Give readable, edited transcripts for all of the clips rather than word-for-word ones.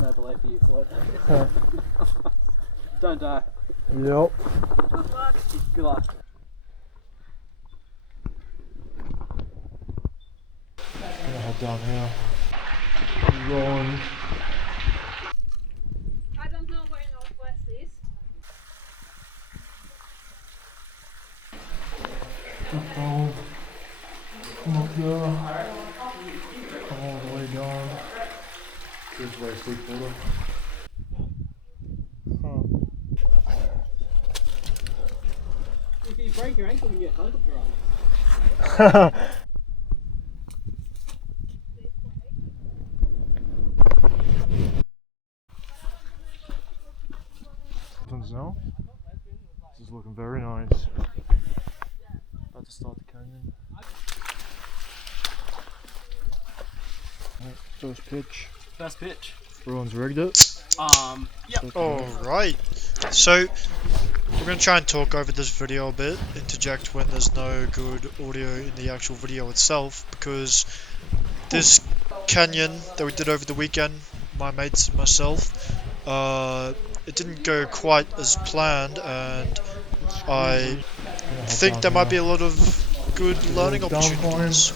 No belief for you, Floyd. Don't die. Yep. Good luck. Good luck. I'm gonna head down here. Rolling. I don't know where Northwest is. Oh, come up here. Come all the way down. Here's where I sleep water. If you break your ankle, you get helicopter ride. Now. This is looking very nice. About to start the canyon. Right, first pitch. First pitch. Everyone's rigged it. Yep. Alright, so we're going to try and talk over this video a bit, interject when there's no good audio in the actual video itself, because this canyon that we did over the weekend, my mates and myself, it didn't go quite as planned, and I think there might be a lot of good learning opportunities.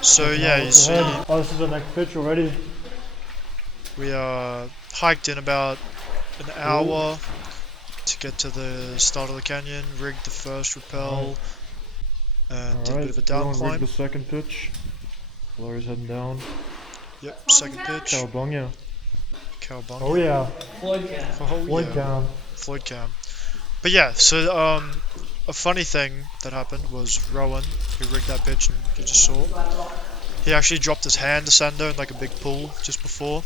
So yeah, you see, oh, this is the next pitch already. we hiked in about an hour to get to the start of the canyon, rigged the first rappel, and did a bit of a down climb. Rigged the second pitch. Larry's heading down. Yep, second pitch. Cowabunga. Cowabunga. Oh yeah. Floyd cam. Oh Floyd yeah. cam. Floyd cam. But yeah, so a funny thing that happened was Rowan, who rigged that pitch and you just saw, he actually dropped his hand descender in like a big pool just before,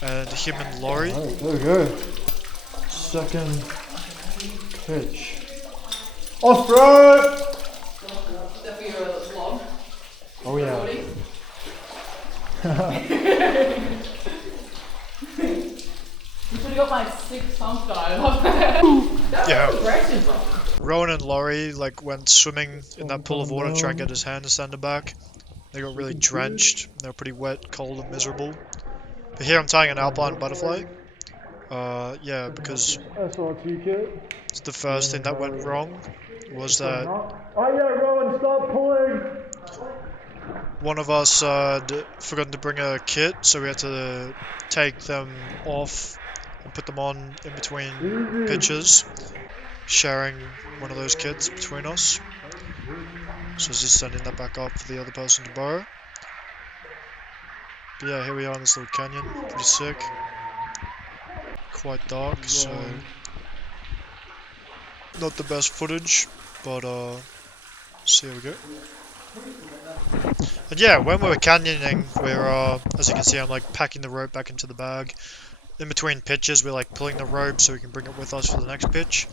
and him and Laurie. Alright, there we go. Second pitch. Off road! Oh yeah. You should have got my 6 pump guy. That's aggressive, bro. Rowan and Laurie like went swimming in that pool of water to try and get his hand descender back. They got really drenched. They were pretty wet, cold, and miserable. But here I'm tying an alpine butterfly. Yeah, because SRT kit. it's the first thing that went wrong was that Oh yeah, Rowan, stop pulling! one of us had forgotten to bring a kit, so we had to take them off and put them on in between pitches, sharing one of those kits between us. So I was just sending that back up for the other person to borrow. But yeah, here we are in this little canyon, pretty sick. Quite dark, so not the best footage, but see how we go. And yeah, when we were canyoning, we're as you can see, I'm like packing the rope back into the bag. In between pitches, we're like pulling the rope so we can bring it with us for the next pitch.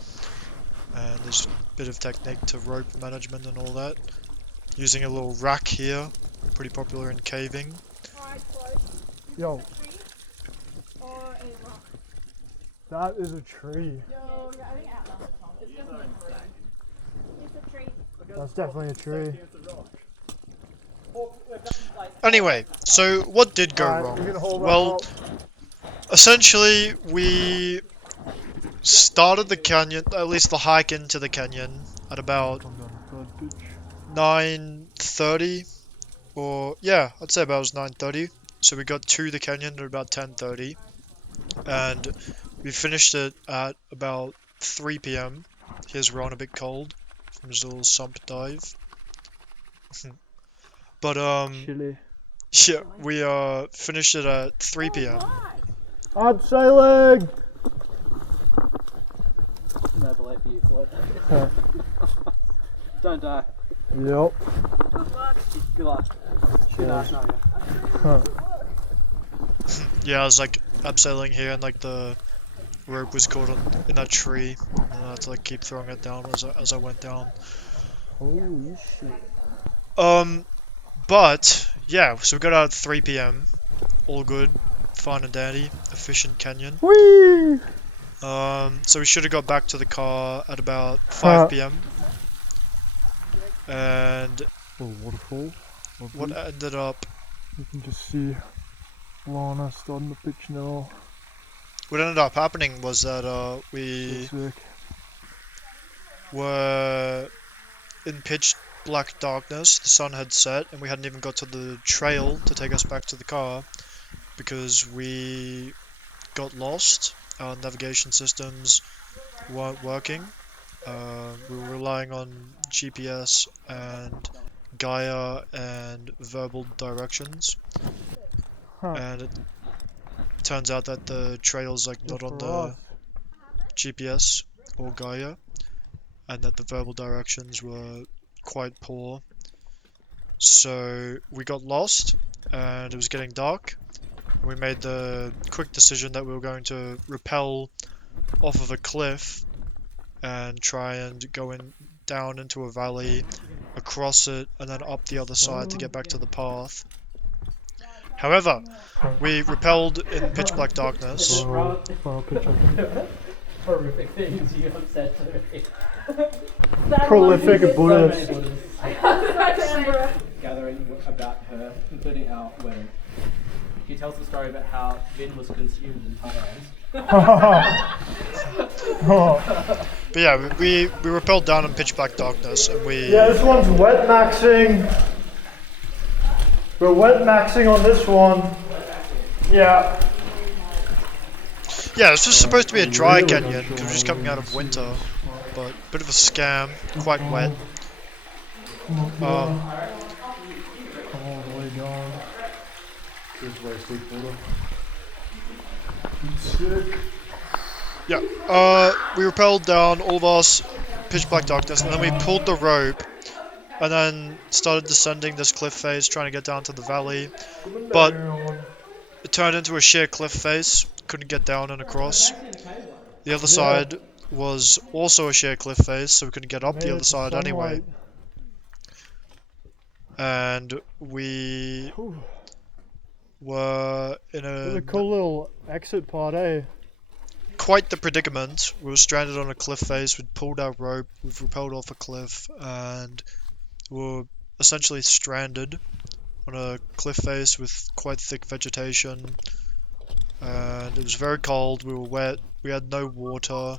And there's a bit of technique to rope management and all that. Using a little rack here, pretty popular in caving. Yo. That is a tree. Yo, yeah, I think it's definitely a tree. It's a tree. That's definitely a tree. Anyway, so what did go wrong? Well, essentially we started the canyon, at least the hike into the canyon, at about 9:30, or yeah, I'd say about 9:30. So we got to the canyon at about 10:30, and we finished it at about 3 p.m. Here's Ron a bit cold from his little sump dive. But Chilly. yeah, we finished it at 3 p.m. Abseiling! No belief for you, Floyd. Don't die. Yep. Good luck. Good luck. Good luck. No, yeah. Yeah, I was like abseiling here, and like the rope was caught in that tree, and I had to like keep throwing it down as I went down. Holy shit. But yeah, so we got out at 3 p.m. All good, fine and dandy, efficient canyon. Whee! So we should have got back to the car at about 5 p.m. And Oh, waterfall. what ended up You can just see blowing us on the pitch now. What ended up happening was that we Sick. were in pitch black darkness. The sun had set, and we hadn't even got to the trail to take us back to the car because we got lost. Our navigation systems weren't working. We were relying on GPS and Gaia and verbal directions, Huh. and it turns out that the trail's like not on the GPS or Gaia, and that the verbal directions were quite poor. So we got lost, and it was getting dark, and we made the quick decision that we were going to rappel off of a cliff and try and go down into a valley, across it, and then up the other side to get back to the path. However, we rappelled in pitch black darkness. Final picture. Horrific things you have said to me. Prolific Buddhist. Gathering about her, including our wedding. She tells the story about how Vin was consumed in Thailand. But yeah, we rappelled down in pitch black darkness, and we... Yeah, this one's wet maxing. We're wet maxing on this one. Yeah. Yeah, it's just supposed to be a dry canyon, because we're just coming out of winter. But, bit of a scam, quite wet. Come all the way down. Here's where I sleep Sick. Yeah, we rappelled down, all of us, pitch black darkness, and then we pulled the rope, and then started descending this cliff face, trying to get down to the valley. But it turned into a sheer cliff face, couldn't get down and across. The other side was also a sheer cliff face, so we couldn't get up the other side anyway. And we were in a cool little exit pod, eh? Quite the predicament. We were stranded on a cliff face, we'd pulled our rope, we've rappelled off a cliff, and we were essentially stranded on a cliff face with quite thick vegetation. And it was very cold, we were wet, we had no water,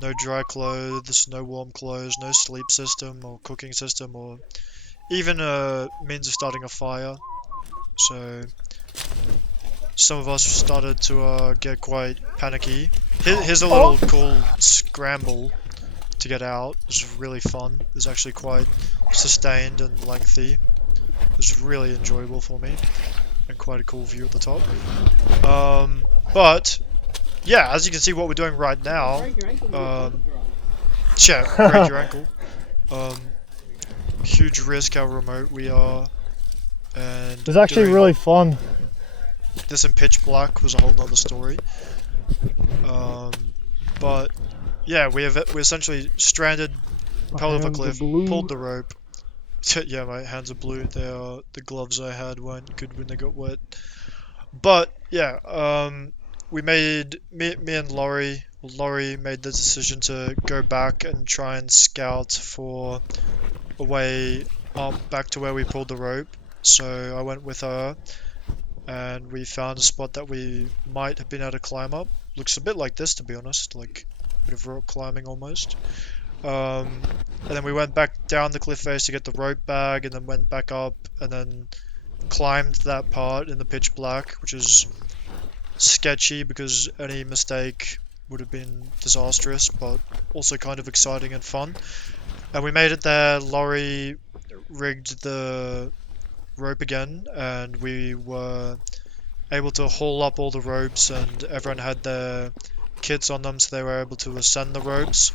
no dry clothes, no warm clothes, no sleep system or cooking system or even a means of starting a fire. So some of us started to get quite panicky. Here's a little cool scramble to get out. It was really fun. It was actually quite sustained and lengthy. It was really enjoyable for me, and quite a cool view at the top. But yeah, as you can see what we're doing right now, yeah, break your ankle. Huge risk how remote we are, and It was actually really fun. this in pitch black was a whole nother story. But yeah, we essentially stranded, fell off a cliff, pulled the rope. Yeah, my hands are blue. The gloves I had weren't good when they got wet. But yeah, we made me and Laurie made the decision to go back and try and scout for a way up back to where we pulled the rope. So I went with her, and we found a spot that we might have been able to climb up. Looks a bit like this, to be honest, like a bit of rock climbing almost. And then we went back down the cliff face to get the rope bag, and then went back up, and then climbed that part in the pitch black, which is sketchy because any mistake would have been disastrous, but also kind of exciting and fun. And we made it there. Laurie rigged the rope again, and we were able to haul up all the ropes, and everyone had their kits on them, so they were able to ascend the ropes.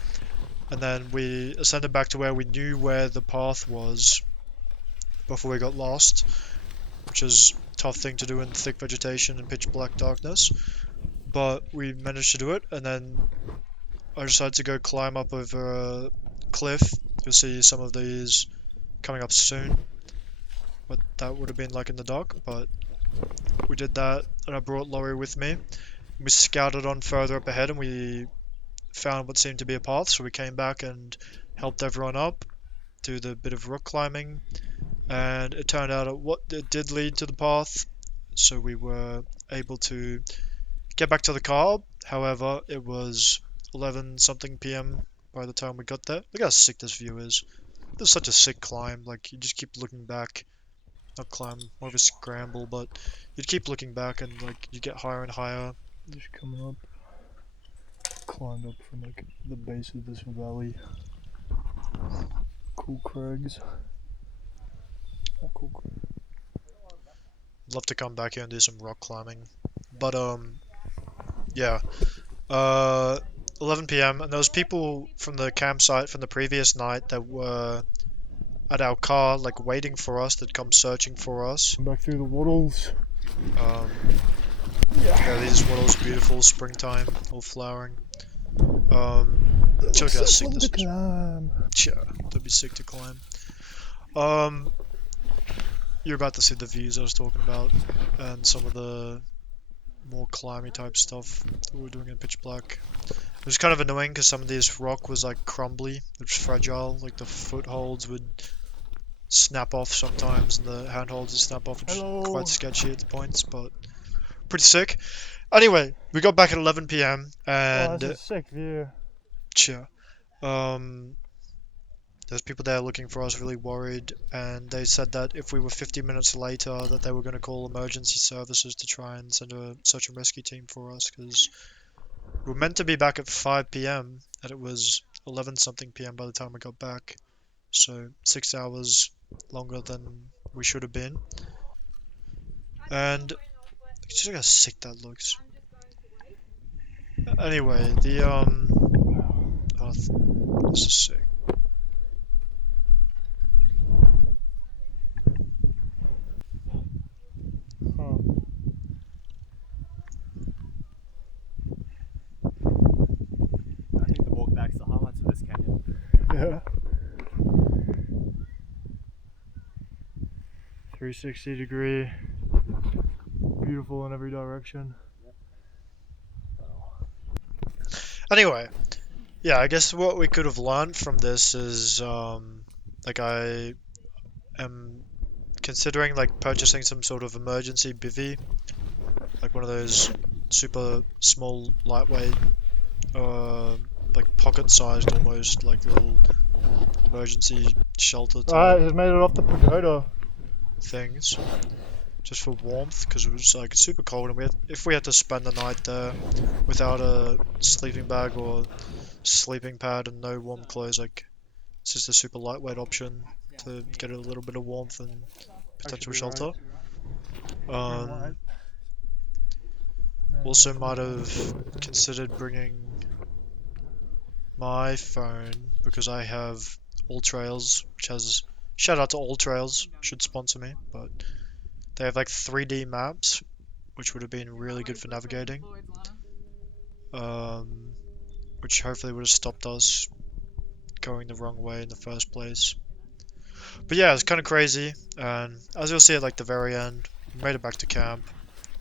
And then we ascended back to where we knew where the path was before we got lost, which is a tough thing to do in thick vegetation and pitch black darkness. But we managed to do it, and then I decided to go climb up over a cliff. You'll see some of these coming up soon, what that would have been like in the dark, but we did that, and I brought Laurie with me. We scouted on further up ahead, and we found what seemed to be a path, so we came back and helped everyone up, do the bit of rock climbing, and it turned out it did lead to the path, so we were able to get back to the car. However, it was 11 something p.m. by the time we got there. Look how sick this view is. This is such a sick climb. Like, you just keep looking back. Not climb, more of a scramble, but you'd keep looking back and like you get higher and higher. Just coming up. Climbed up from like the base of this valley. Cool crags. Oh, cool crags. Love to come back here and do some rock climbing. But yeah. 11 p.m. and there was people from the campsite from the previous night that were at our car, like waiting for us, that come searching for us. Back through the wattles. Yeah, these wattles, beautiful, springtime, all flowering. Check out how sick this is. Yeah, that'd be sick to climb. You're about to see the views I was talking about, and some of the more climby type stuff that we were doing in pitch black. It was kind of annoying because some of this rock was like crumbly, it was fragile, like the footholds would snap off sometimes and the handholds would snap off, which is quite sketchy at the points, but pretty sick. Anyway, we got back at 11 p.m. and that's a sick view. yeah, there's people there looking for us, really worried, and they said that if we were 50 minutes later that they were going to call emergency services to try and send a search and rescue team for us, because we were meant to be back at 5 p.m. and it was 11 something p.m. by the time we got back, so 6 hours longer than we should have been. And just look how sick that looks. Anyway, the oh, this is sick. I think the walk back's the highlights of this canyon. Yeah. 360-degree. Beautiful in every direction. Anyway, yeah, I guess what we could have learned from this is, like, I am considering like purchasing some sort of emergency bivvy, like one of those super small, lightweight, like pocket-sized almost, like little emergency shelter type He's made it off the pagoda. things, just for warmth, because it was like super cold, and if we had to spend the night there without a sleeping bag or sleeping pad and no warm clothes, like it's just a super lightweight option to get a little bit of warmth and potential shelter. Also might have considered bringing my phone, because I have All Trails, which has, shout out to All Trails, should sponsor me, but they have like 3D maps, which would have been really good for navigating, which hopefully would have stopped us going the wrong way in the first place. But yeah, it's kind of crazy, and as you'll see at like the very end, we made it back to camp.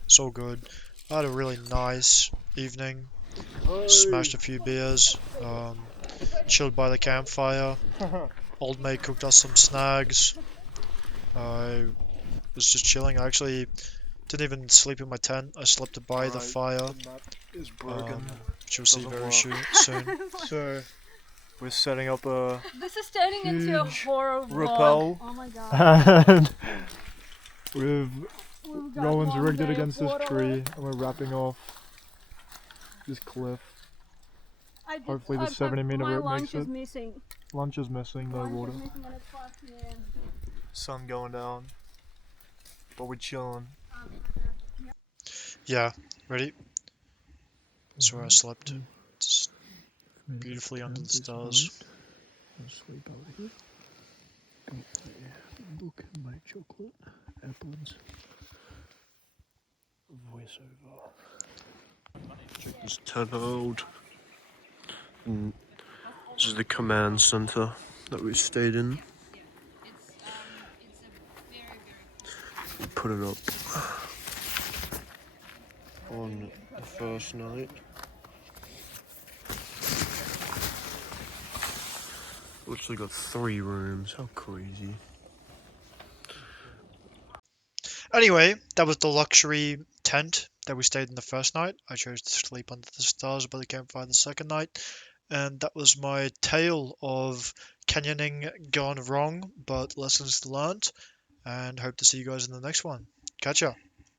It's all good. I had a really nice evening. Smashed a few beers. Chilled by the campfire. Old mate cooked us some snags. I was just chilling. I actually didn't even sleep in my tent. I slept by the fire. The map is broken. Which you'll see very soon. So we're setting up a This is turning into a huge horror vlog. rappel. Oh my god. and we've We've got Rowan's one rigged it day of against this water tree, left. and we're wrapping off this cliff. I did- Hopefully the I- 70-meter my rope lunch makes is it. missing. Lunch is missing, no Lunch water. is missing and it's 5 p.m. Sun going down, but we're chilling. Yeah, ready? That's where I slept. Just beautifully under the stars. I'll sleep out here. Got a book and my chocolate, apples, voiceover. Check this tent out. And this is the command center that we stayed in. Put it up on the first night. Literally got 3 rooms, how crazy. Anyway, that was the luxury tent that we stayed in the first night. I chose to sleep under the stars by the campfire the second night. And that was my tale of canyoning gone wrong, but lessons learned. And hope to see you guys in the next one. Catch ya.